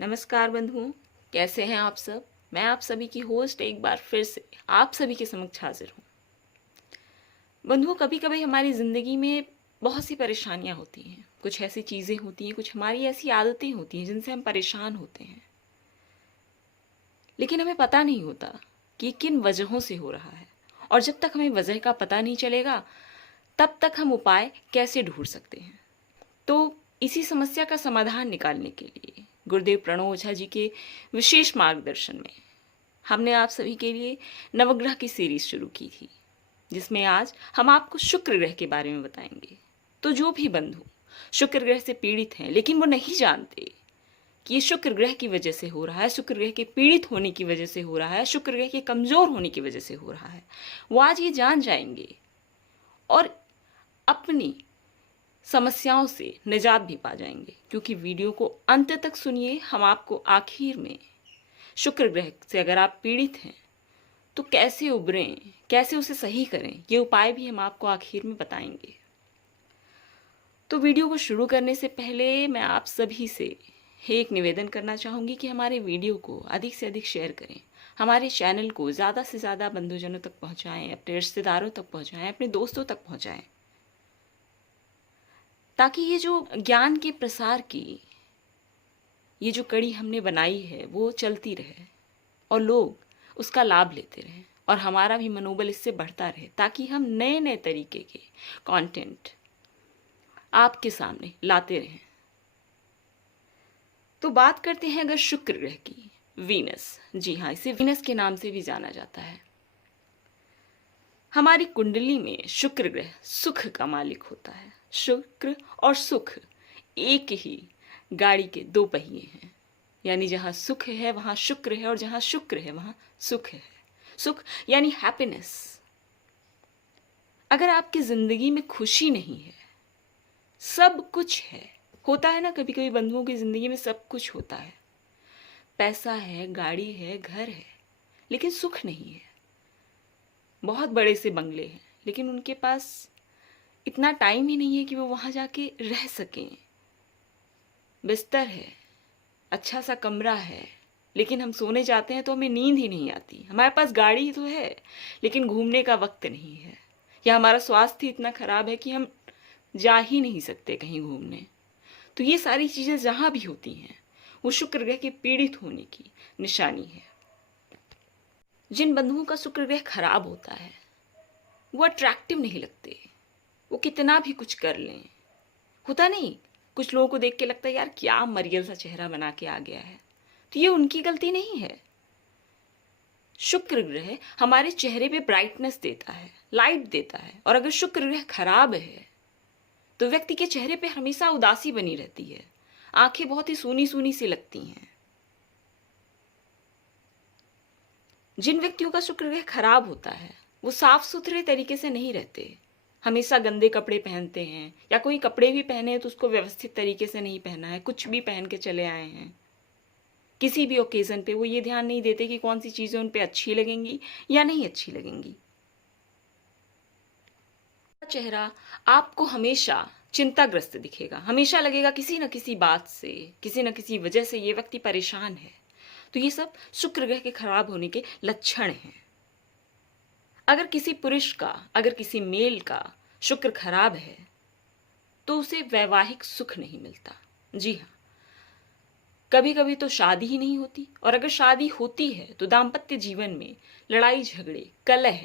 नमस्कार बंधुओं, कैसे हैं आप सब। मैं आप सभी की होस्ट एक बार फिर से आप सभी के समक्ष हाजिर हूँ। बंधुओं, कभी कभी हमारी ज़िंदगी में बहुत सी परेशानियाँ होती हैं, कुछ ऐसी चीज़ें होती हैं, कुछ हमारी ऐसी आदतें होती हैं जिनसे हम परेशान होते हैं, लेकिन हमें पता नहीं होता कि किन वजहों से हो रहा है। और जब तक हमें वजह का पता नहीं चलेगा तब तक हम उपाय कैसे ढूंढ सकते हैं। तो इसी समस्या का समाधान निकालने के लिए गुरुदेव प्रणव ओझा जी के विशेष मार्गदर्शन में हमने आप सभी के लिए नवग्रह की सीरीज शुरू की थी, जिसमें आज हम आपको शुक्र ग्रह के बारे में बताएंगे। तो जो भी बंधु शुक्र ग्रह से पीड़ित हैं लेकिन वो नहीं जानते कि ये शुक्र ग्रह की वजह से हो रहा है, शुक्र ग्रह के पीड़ित होने की वजह से हो रहा है, शुक्र ग्रह के कमजोर होने की वजह से हो रहा है, वो आज ये जान जाएंगे और अपनी समस्याओं से निजात भी पा जाएंगे। क्योंकि वीडियो को अंत तक सुनिए, हम आपको आखिर में शुक्र ग्रह से अगर आप पीड़ित हैं तो कैसे उबरें, कैसे उसे सही करें, ये उपाय भी हम आपको आखिर में बताएंगे। तो वीडियो को शुरू करने से पहले मैं आप सभी से एक निवेदन करना चाहूँगी कि हमारे वीडियो को अधिक से अधिक शेयर करें, हमारे चैनल को ज़्यादा से ज़्यादा बंधुजनों तक पहुँचाएँ, अपने रिश्तेदारों तक पहुँचाएँ, अपने दोस्तों तक पहुँचाएँ, ताकि ये जो ज्ञान के प्रसार की ये जो कड़ी हमने बनाई है वो चलती रहे और लोग उसका लाभ लेते रहें और हमारा भी मनोबल इससे बढ़ता रहे, ताकि हम नए नए तरीके के कंटेंट आपके सामने लाते रहें। तो बात करते हैं अगर शुक्र ग्रह की, वीनस। जी हाँ, इसे वीनस के नाम से भी जाना जाता है। हमारी कुंडली में शुक्र ग्रह सुख का मालिक होता है। शुक्र और सुख एक ही गाड़ी के दो पहिए हैं, यानी जहाँ सुख है वहाँ शुक्र है और जहाँ शुक्र है वहाँ सुख है। सुख यानी हैप्पीनेस। अगर आपकी जिंदगी में खुशी नहीं है, सब कुछ है, होता है ना, कभी कभी बंधुओं की जिंदगी में सब कुछ होता है, पैसा है, गाड़ी है, घर है, लेकिन सुख नहीं है। बहुत बड़े से बंगले हैं लेकिन उनके पास इतना टाइम ही नहीं है कि वो वहाँ जाके रह सकें। बिस्तर है, अच्छा सा कमरा है, लेकिन हम सोने जाते हैं तो हमें नींद ही नहीं आती। हमारे पास गाड़ी तो है लेकिन घूमने का वक्त नहीं है, या हमारा स्वास्थ्य इतना खराब है कि हम जा ही नहीं सकते कहीं घूमने। तो ये सारी चीज़ें जहाँ भी होती हैं वो शुक्र ग्रह के पीड़ित होने की निशानी है। जिन बंधुओं का शुक्र ग्रह खराब होता है वो अट्रैक्टिव नहीं लगते, वो कितना भी कुछ कर लें। होता नहीं, कुछ लोगों को देख के लगता है यार क्या मरियल सा चेहरा बना के आ गया है, तो ये उनकी गलती नहीं है। शुक्र ग्रह हमारे चेहरे पे ब्राइटनेस देता है, लाइट देता है, और अगर शुक्र ग्रह खराब है तो व्यक्ति के चेहरे पे हमेशा उदासी बनी रहती है, आंखें बहुत ही सूनी सूनी सी लगती हैं। जिन व्यक्तियों का शुक्र ग्रह खराब होता है वो साफ सुथरे तरीके से नहीं रहते, हमेशा गंदे कपड़े पहनते हैं, या कोई कपड़े भी पहने तो उसको व्यवस्थित तरीके से नहीं पहना है, कुछ भी पहन के चले आए हैं। किसी भी ओकेजन पे वो ये ध्यान नहीं देते कि कौन सी चीज़ें उन पे अच्छी लगेंगी या नहीं अच्छी लगेंगी। चेहरा आपको हमेशा चिंताग्रस्त दिखेगा, हमेशा लगेगा किसी न किसी बात से, किसी न किसी वजह से ये व्यक्ति परेशान है। तो ये सब शुक्र ग्रह के खराब होने के लक्षण हैं। अगर किसी पुरुष का, अगर किसी मेल का शुक्र खराब है तो उसे वैवाहिक सुख नहीं मिलता। जी हाँ, कभी कभी तो शादी ही नहीं होती, और अगर शादी होती है तो दाम्पत्य जीवन में लड़ाई झगड़े कलह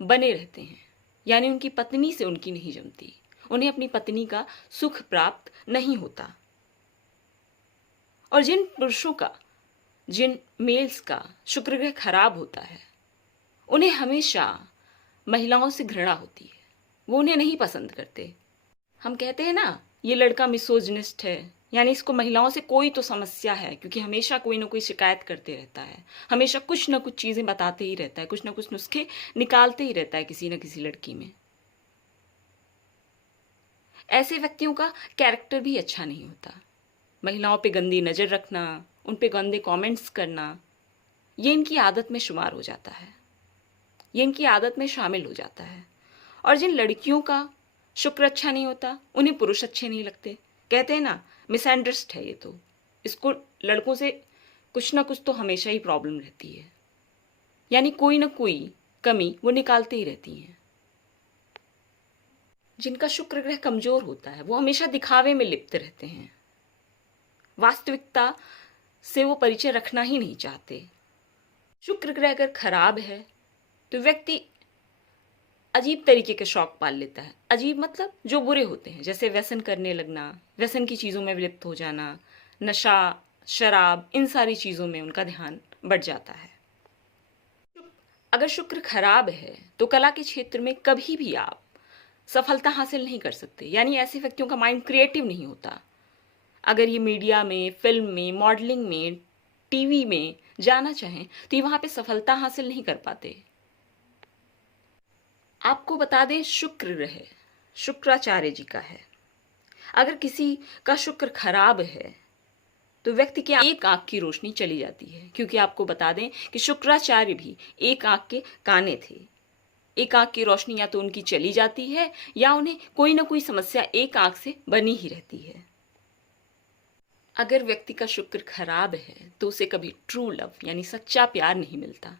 बने रहते हैं, यानी उनकी पत्नी से उनकी नहीं जमती, उन्हें अपनी पत्नी का सुख प्राप्त नहीं होता। और जिन पुरुषों का, जिन मेल्स का शुक्र ग्रह खराब होता है उन्हें हमेशा महिलाओं से घृणा होती है, वो उन्हें नहीं पसंद करते। हम कहते हैं ना ये लड़का मिसोजिनिस्ट है, यानी इसको महिलाओं से कोई तो समस्या है, क्योंकि हमेशा कोई ना कोई शिकायत करते रहता है, हमेशा कुछ ना कुछ चीज़ें बताते ही रहता है, कुछ ना कुछ नुस्खे निकालते ही रहता है किसी न किसी लड़की में। ऐसे व्यक्तियों का कैरेक्टर भी अच्छा नहीं होता। महिलाओं पे गंदी नज़र रखना, उन पे गंदे कमेंट्स करना, ये इनकी आदत में शुमार हो जाता है, ये इनकी आदत में शामिल हो जाता है। और जिन लड़कियों का शुक्र अच्छा नहीं होता उन्हें पुरुष अच्छे नहीं लगते। कहते हैं ना मिसअंडरस्टैंड है ये, तो इसको लड़कों से कुछ ना कुछ तो हमेशा ही प्रॉब्लम रहती है, यानी कोई ना कोई कमी वो निकालते ही रहती हैं। जिनका शुक्र ग्रह कमजोर होता है वो हमेशा दिखावे में लिप्त रहते हैं, वास्तविकता से वो परिचय रखना ही नहीं चाहते। शुक्र ग्रह अगर खराब है तो व्यक्ति अजीब तरीके के शौक पाल लेता है। अजीब मतलब जो बुरे होते हैं, जैसे व्यसन करने लगना, व्यसन की चीज़ों में विलिप्त हो जाना, नशा, शराब, इन सारी चीज़ों में उनका ध्यान बढ़ जाता है। अगर शुक्र खराब है तो कला के क्षेत्र में कभी भी आप सफलता हासिल नहीं कर सकते, यानी ऐसे व्यक्तियों का माइंड क्रिएटिव नहीं होता। अगर ये मीडिया में, फिल्म में, मॉडलिंग में, टीवी में जाना चाहें तो ये वहाँ पे सफलता हासिल नहीं कर पाते। आपको बता दें, शुक्र ग्रह शुक्राचार्य जी का है। अगर किसी का शुक्र खराब है तो व्यक्ति की एक आंख की रोशनी चली जाती है, क्योंकि आपको बता दें कि शुक्राचार्य भी एक आंख के काने थे। एक आंख की रोशनी या तो उनकी चली जाती है या उन्हें कोई ना कोई समस्या एक आंख से बनी ही रहती है। अगर व्यक्ति का शुक्र खराब है तो उसे कभी ट्रू लव यानी सच्चा प्यार नहीं मिलता,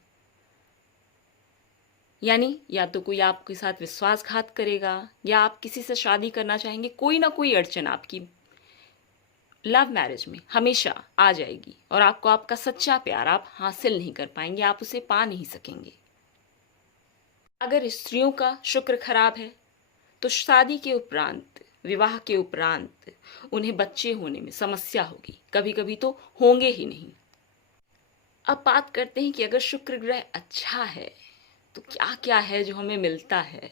यानी या तो कोई आपके साथ विश्वासघात करेगा या आप किसी से शादी करना चाहेंगे, कोई ना कोई अड़चन आपकी लव मैरिज में हमेशा आ जाएगी और आपको आपका सच्चा प्यार आप हासिल नहीं कर पाएंगे, आप उसे पा नहीं सकेंगे। अगर स्त्रियों का शुक्र खराब है तो शादी के उपरांत, विवाह के उपरांत उन्हें बच्चे होने में समस्या होगी, कभी कभी तो होंगे ही नहीं। अब बात करते हैं कि अगर शुक्र ग्रह अच्छा है तो क्या क्या है जो हमें मिलता है,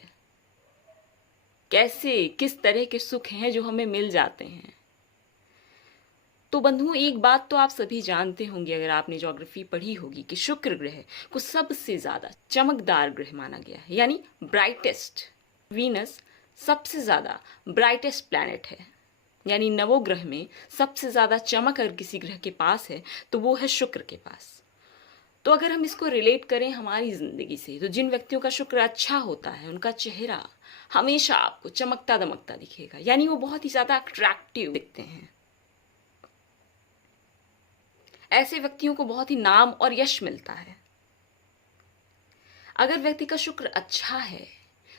कैसे किस तरह के सुख हैं जो हमें मिल जाते हैं। तो बंधुओं, एक बात तो आप सभी जानते होंगे अगर आपने ज्योग्राफी पढ़ी होगी कि शुक्र ग्रह को सबसे ज्यादा चमकदार ग्रह माना गया है, यानी ब्राइटेस्ट। वीनस सबसे ज्यादा ब्राइटेस्ट प्लैनेट है, यानी नवोग्रह में सबसे ज्यादा चमक अगर किसी ग्रह के पास है तो वो है शुक्र के पास। तो अगर हम इसको रिलेट करें हमारी जिंदगी से, तो जिन व्यक्तियों का शुक्र अच्छा होता है उनका चेहरा हमेशा आपको चमकता दमकता दिखेगा, यानी वो बहुत ही ज्यादा अट्रैक्टिव दिखते हैं। ऐसे व्यक्तियों को बहुत ही नाम और यश मिलता है। अगर व्यक्ति का शुक्र अच्छा है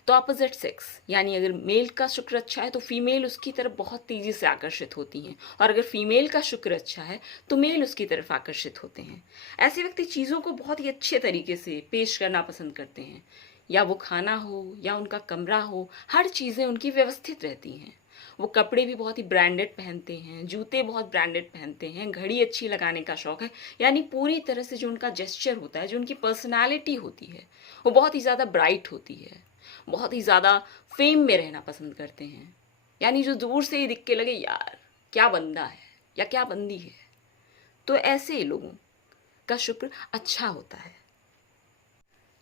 तो अपोजिट सेक्स, यानी अगर मेल का शुक्र अच्छा है तो फीमेल उसकी तरफ बहुत तेजी से आकर्षित होती हैं, और अगर फीमेल का शुक्र अच्छा है तो मेल उसकी तरफ आकर्षित होते हैं। ऐसे व्यक्ति चीज़ों को बहुत ही अच्छे तरीके से पेश करना पसंद करते हैं, या वो खाना हो या उनका कमरा हो, हर चीज़ें उनकी व्यवस्थित रहती हैं। वो कपड़े भी बहुत ही ब्रांडेड पहनते हैं, जूते बहुत ब्रांडेड पहनते हैं, घड़ी अच्छी लगाने का शौक है, यानी पूरी तरह से जो उनका जेस्चर होता है, जो उनकी पर्सनालिटी होती है, वो बहुत ही ज़्यादा ब्राइट होती है। बहुत ही ज़्यादा फेम में रहना पसंद करते हैं, यानी जो दूर से ही दिख के लगे यार क्या बंदा है या क्या बंदी है। तो ऐसे लोगों का शुक्र अच्छा होता है।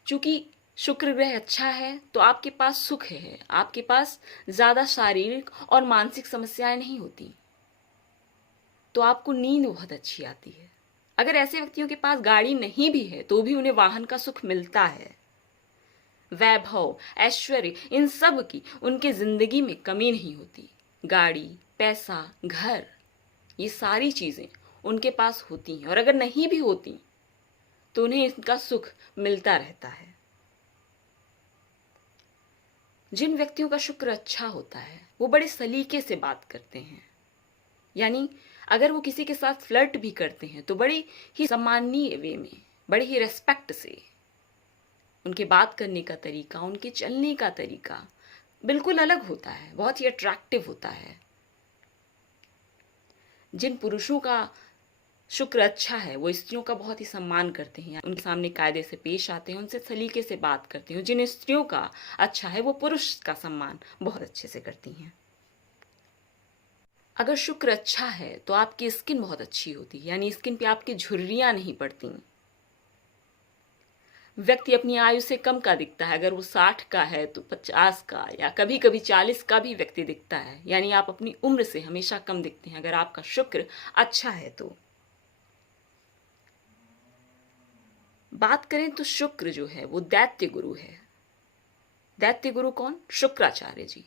चूंकि शुक्र ग्रह अच्छा है तो आपके पास सुख है, आपके पास ज़्यादा शारीरिक और मानसिक समस्याएं नहीं होती, तो आपको नींद बहुत अच्छी आती है। अगर ऐसे व्यक्तियों के पास गाड़ी नहीं भी है तो भी उन्हें वाहन का सुख मिलता है। वैभव, ऐश्वर्य, इन सब की उनके जिंदगी में कमी नहीं होती। गाड़ी, पैसा, घर, ये सारी चीजें उनके पास होती हैं, और अगर नहीं भी होती तो उन्हें इनका सुख मिलता रहता है। जिन व्यक्तियों का शुक्र अच्छा होता है वो बड़े सलीके से बात करते हैं, यानी अगर वो किसी के साथ फ्लर्ट भी करते हैं तो बड़े ही सम्माननीय वे में, बड़े ही रेस्पेक्ट से उनके बात करने का तरीका, उनके चलने का तरीका बिल्कुल अलग होता है, बहुत ही अट्रैक्टिव होता है। जिन पुरुषों का शुक्र अच्छा है वो स्त्रियों का बहुत ही सम्मान करते हैं, उनके सामने कायदे से पेश आते हैं, उनसे सलीके से बात करते हैं। जिन स्त्रियों का अच्छा है वो पुरुष का सम्मान बहुत अच्छे से करती हैं। अगर शुक्र अच्छा है तो आपकी स्किन बहुत अच्छी होती है, यानी स्किन पे आपकी झुर्रियां नहीं पड़ती। व्यक्ति अपनी आयु से कम का दिखता है, अगर वो 60 का है तो 50 का या कभी कभी 40 का भी व्यक्ति दिखता है, यानी आप अपनी उम्र से हमेशा कम दिखते हैं अगर आपका शुक्र अच्छा है तो। बात करें तो शुक्र जो है वो दैत्य गुरु है। दैत्य गुरु कौन? शुक्राचार्य जी।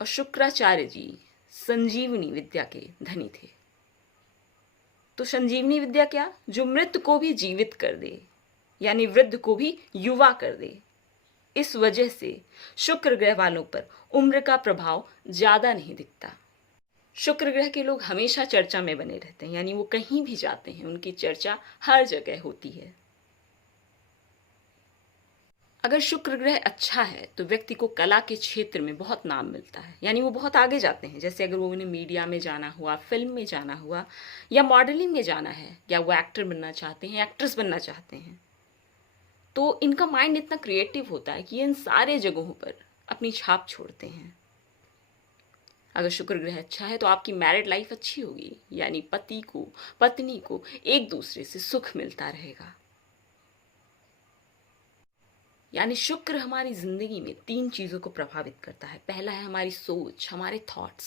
और शुक्राचार्य जी संजीवनी विद्या के धनी थे। तो संजीवनी विद्या क्या? जो मृत को भी जीवित कर दे, यानी वृद्ध को भी युवा कर दे। इस वजह से शुक्र ग्रह वालों पर उम्र का प्रभाव ज्यादा नहीं दिखता। शुक्र ग्रह के लोग हमेशा चर्चा में बने रहते हैं, यानी वो कहीं भी जाते हैं उनकी चर्चा हर जगह होती है। अगर शुक्र ग्रह अच्छा है तो व्यक्ति को कला के क्षेत्र में बहुत नाम मिलता है, यानी वो बहुत आगे जाते हैं। जैसे अगर वो उन्हें मीडिया में जाना हुआ, फिल्म में जाना हुआ, या मॉडलिंग में जाना है, या वो एक्टर बनना चाहते हैं, एक्ट्रेस बनना चाहते हैं, तो इनका माइंड इतना क्रिएटिव होता है कि ये इन सारे जगहों पर अपनी छाप छोड़ते हैं। अगर शुक्र ग्रह अच्छा है तो आपकी मैरिड लाइफ अच्छी होगी, यानी पति को पत्नी को एक दूसरे से सुख मिलता रहेगा। यानी शुक्र हमारी जिंदगी में 3 चीजों को प्रभावित करता है। पहला है हमारी सोच, हमारे थॉट्स,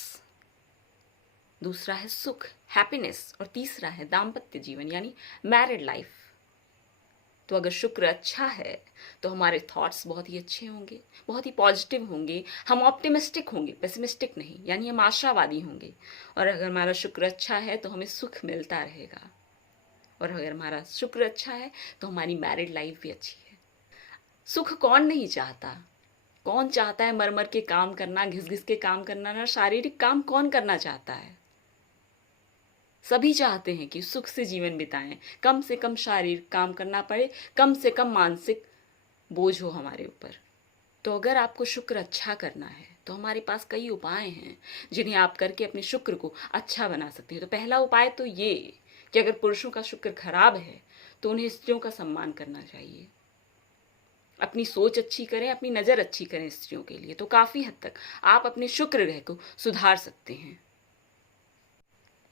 दूसरा है सुख, हैप्पीनेस, और तीसरा है दाम्पत्य जीवन यानी मैरिड लाइफ। तो अगर शुक्र अच्छा है तो हमारे थॉट्स बहुत ही अच्छे होंगे, बहुत ही पॉजिटिव होंगे, हम ऑप्टिमिस्टिक होंगे, पेसिमिस्टिक नहीं, यानी हम आशावादी होंगे। और अगर हमारा शुक्र अच्छा है तो हमें सुख मिलता रहेगा। और अगर हमारा शुक्र अच्छा है तो हमारी मैरिड लाइफ भी अच्छी है। सुख कौन नहीं चाहता? कौन चाहता है मर मर के काम करना, घिस घिस के काम करना? ना शारीरिक काम कौन करना चाहता है? सभी चाहते हैं कि सुख से जीवन बिताएं, कम से कम शारीरिक काम करना पड़े, कम से कम मानसिक बोझ हो हमारे ऊपर। तो अगर आपको शुक्र अच्छा करना है तो हमारे पास कई उपाय हैं जिन्हें आप करके अपने शुक्र को अच्छा बना सकते हैं। तो पहला उपाय तो ये कि अगर पुरुषों का शुक्र खराब है तो उन्हें स्त्रियों का सम्मान करना चाहिए। अपनी सोच अच्छी करें, अपनी नज़र अच्छी करें स्त्रियों के लिए, तो काफ़ी हद तक आप अपने शुक्र ग्रह को सुधार सकते हैं।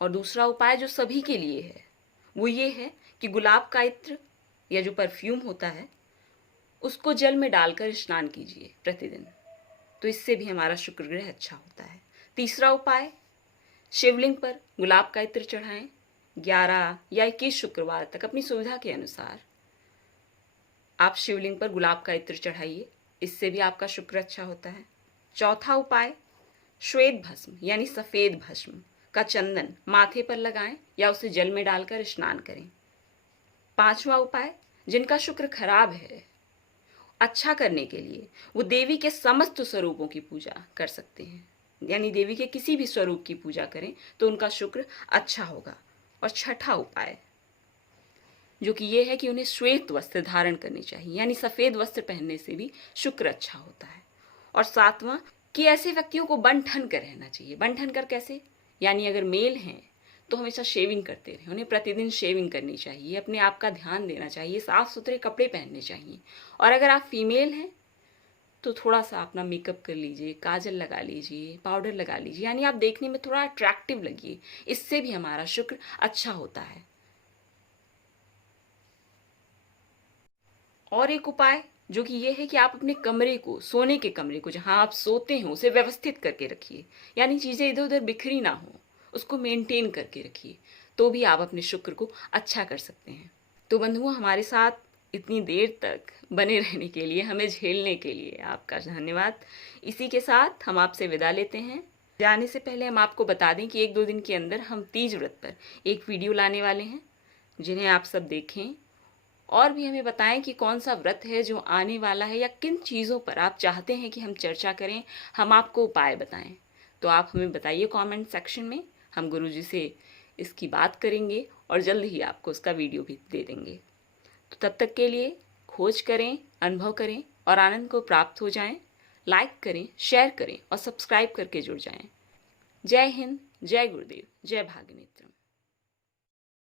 और दूसरा उपाय जो सभी के लिए है वो ये है कि गुलाब का इत्र या जो परफ्यूम होता है उसको जल में डालकर स्नान कीजिए प्रतिदिन, तो इससे भी हमारा शुक्र ग्रह अच्छा होता है। तीसरा उपाय, शिवलिंग पर गुलाब का इत्र चढ़ाएं 11 या 21 शुक्रवार तक अपनी सुविधा के अनुसार। आप शिवलिंग पर गुलाब का इत्र चढ़ाइए, इससे भी आपका शुक्र अच्छा होता है। चौथा उपाय, श्वेत भस्म यानी सफेद भस्म का चंदन माथे पर लगाएं या उसे जल में डालकर स्नान करें। पांचवा उपाय, जिनका शुक्र खराब है, अच्छा करने के लिए वो देवी के समस्त स्वरूपों की पूजा कर सकते हैं, यानी देवी के किसी भी स्वरूप की पूजा करें तो उनका शुक्र अच्छा होगा। और छठा उपाय जो कि ये है कि उन्हें श्वेत वस्त्र धारण करने चाहिए, यानी सफेद वस्त्र पहनने से भी शुक्र अच्छा होता है। और सातवां कि ऐसे व्यक्तियों को बन ठन कर रहना चाहिए। बन ठन कर कैसे? यानी अगर मेल हैं तो हमेशा शेविंग करते रहें, उन्हें प्रतिदिन शेविंग करनी चाहिए, अपने आप का ध्यान देना चाहिए, साफ सुथरे कपड़े पहनने चाहिए। और अगर आप फीमेल हैं तो थोड़ा सा अपना मेकअप कर लीजिए, काजल लगा लीजिए, पाउडर लगा लीजिए, यानी आप देखने में थोड़ा अट्रैक्टिव लगिए, इससे भी हमारा शुक्र अच्छा होता है। और एक उपाय जो कि ये है कि आप अपने कमरे को, सोने के कमरे को जहां आप सोते हैं उसे व्यवस्थित करके रखिए, यानी चीजें इधर उधर बिखरी ना हो, उसको मेंटेन करके रखिए, तो भी आप अपने शुक्र को अच्छा कर सकते हैं। तो बंधुओं, हमारे साथ इतनी देर तक बने रहने के लिए, हमें झेलने के लिए आपका धन्यवाद। इसी के साथ हम आपसे विदा लेते हैं। जाने से पहले हम आपको बता दें कि 1-2 दिन के अंदर हम तीज व्रत पर एक वीडियो लाने वाले हैं, जिन्हें आप सब देखें और भी हमें बताएं कि कौन सा व्रत है जो आने वाला है, या किन चीज़ों पर आप चाहते हैं कि हम चर्चा करें, हम आपको उपाय बताएं। तो आप हमें बताइए कमेंट सेक्शन में, हम गुरुजी से इसकी बात करेंगे और जल्द ही आपको उसका वीडियो भी दे देंगे। तो तब तक के लिए खोज करें, अनुभव करें और आनंद को प्राप्त हो जाएं। लाइक करें, शेयर करें और सब्सक्राइब करके जुड़ जाएं। जय हिंद, जय गुरुदेव, जय भाग्यमित्र।